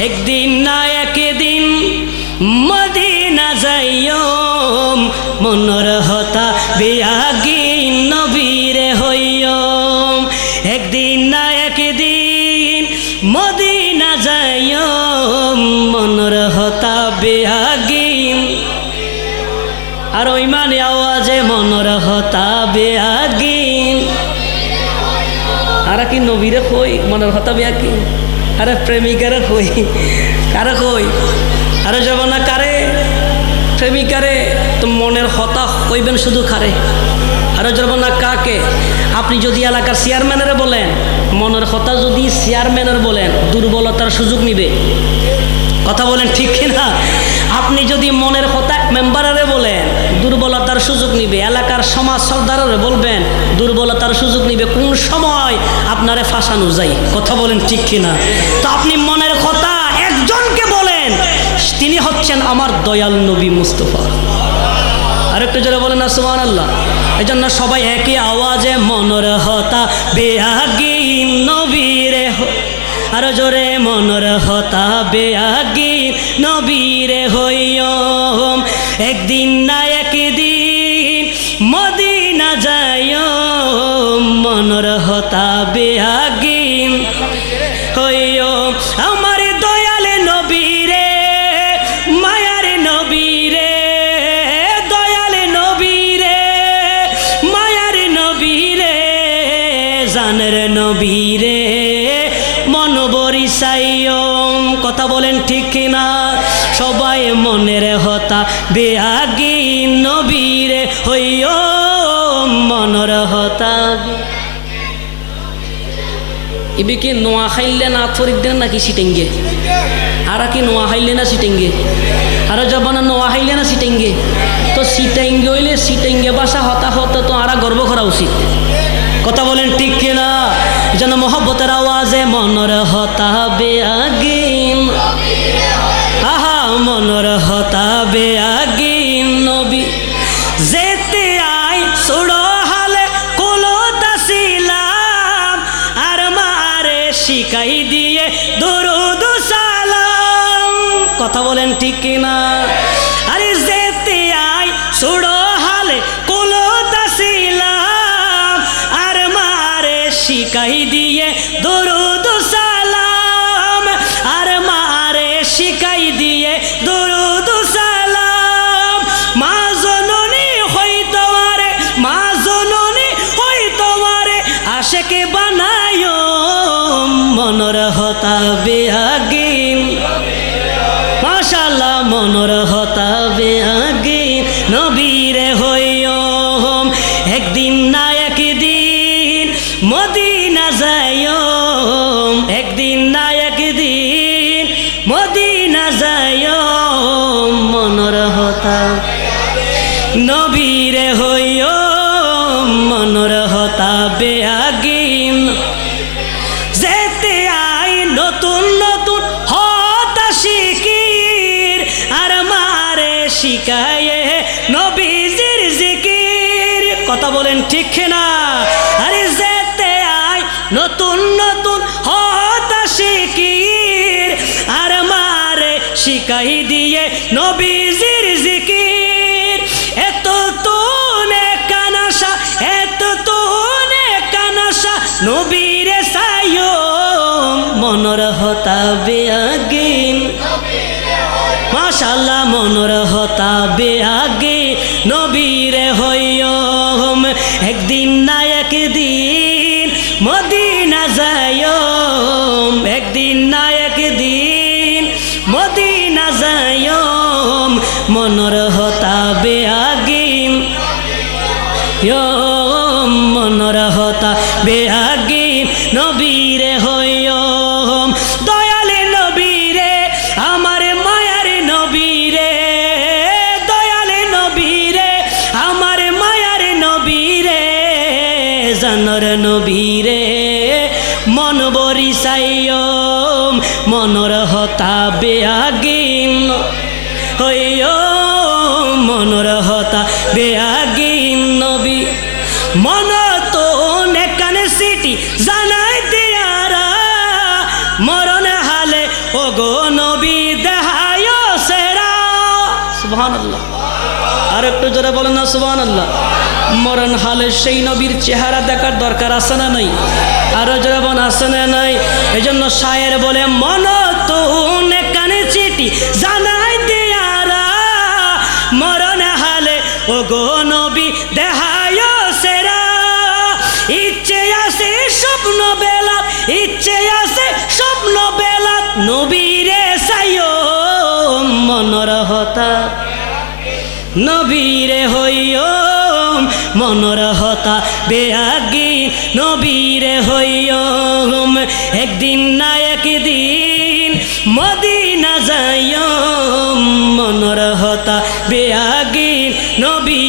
একদিন না একদিন মদিনা যাইও মনর হতা বেয়াগী নবীরে হইও একদিন না একদিন মদিনা যাইও মনর হতা বেয়াগী আর ওই মানে আওয়াজে মনর হতা বেয়াগী আর কি নবীরে কই মনের হতা বেয়াগী আরে প্রেমিকারে কই কারে কই আরে যাব না কারে প্রেমিকারে তো মনের হতা কইবেন শুধু কারে আরে যাব না কাকে আপনি যদি এলাকার চেয়ারম্যানের বলেন মনের হতা যদি চেয়ারম্যানের বলেন দুর্বলতার সুযোগ নিবে কথা বলেন ঠিক কিনা আপনি যদি মনের কথা মেম্বারে বলেন দুর্বলতার সুযোগ নিবে এলাকার সমাজ সর্দারে বলবেন দুর্বলতার সুযোগ নিবে কোন সময় আপনারে ফাঁসানো যায় কথা বলেন ঠিক কিনা তো আপনি মনের কথা একজনকে বলেন তিনি হচ্ছেন আমার দয়াল নবী মুস্তাফা আরেকটু জোরে বলেন না সুবহানাল্লাহ এজন্য সবাই একই আওয়াজে মনের হতা বেয়াগী নবীরে আর জোরে মনের হতা বেয়াগী নবীরে হইও একদিন না একদিন মদিনা যাইও মনের হতা বেয়াগী হইও আমার দয়ালে নবীরে মায়ার নবীরে দয়ালে নবীরে মায়ার নবীরে জানের নবীরে মন বরিসাইও কথা বলেন ঠিক কিনা সবাই মনের হতা বেয়াগী নবীরে হইও মনের হতা ইবি কি নোয়া খাইলে না ফরিদ্দের নাকি সিটেঙ্গে আর কি নোয়া খাইলে না সিটেঙ্গে আর যাব না নোয়া খাইলে না সিটেঙ্গে তো সিটেঙ্গে হইলে সিটেঙ্গে বাসা হতা হতা তো আর গর্ব করা উচিত কথা বলেন ঠিক কিনা যেন মহব্বতের আওয়াজে মনের হতা বেয়াগী আহা মনের হতা বেয়াগী নবী যেতে আই ছোড়ো হালে কোলতাছিলাম আর মারে শিখাই দিয়ে দরুদ সালাম কথা বলেন ঠিক কিনা আরে যেতে আই ছোড়ো হালে কোলতাছিলাম আর মারে শিখাই দিয়ে দরুদ সালাম আর মারে শিখাই দিয়ে দরুদ সালাম মা জননী হই তোমারে মা জননী হই তোমারে আশেকে বানায়ো মনের হতা বেয়াগী মাশাআল্লাহ মনের হতা বেয়াগী নবীরে হইও একদিন না একদিন মদিনা যাইও একদিন না একদিন মদিনা যাইও মনের হতা নবীরে হইও মনের হতা বেয়াগী যেতে আই নতুন নতুন হতা শিকির আর মারে শিখায়ে নবীজির জিকির কথা বলেন ঠিক না আরে যেতে আই নতুন নতুন হতা শিকির আর মারে শিখাই দিয়ে নবীজির জিকির এত তুনে কানাশা এত তুনে কানাশা নবীরে সাইও মনের হতা বেয়াগী মাশাআল্লাহ মনের হতা বেয়াগী নবীরে হইও একদিন না একদিন মদিনা যাইও একদিন না একদিন মদিনা যাইও মনের হতা বেয়াগী মনের হতা বেয়াগী নবীরে হইও দয়ালে নবীরে আমার মায়ার নবীরে দয়ালে নবীরে আমার মায়ার নবীরে জানর নবীরে মন বরিসাইও মনের হতা বেয়াগী হইও মনের হতা বেয়াগী নবী মন তো নেকানে সিটি জানাই দিয়ারা মরণ হালে ওগো নবী দেহায় সেরা। সুবহানাল্লাহ, আর একটু জোরে বলেন না সুবহানাল্লাহ। মরণ হালে সেই নবীর চেহারা দেখার দরকার আছে না নাই? আরো জোরে বলেন আছে না নাই? এজন্য শায়ের বলে মন তুন কানে চিঠি জানাই দিয়ারা মরণ হালে ও গো নবী দেহায় সেরা। ইচ্ছে আছে স্বপ্ন বেলাত, ইচ্ছে আছে স্বপ্ন বেলাত নবীরে চাইও মনর হতা, নবীরে হইও মনর হতা বেয়াগি, নবীরে হইও একদিন না একদিন মদিনা যাইও মনর হতা বেয়াগি, নবী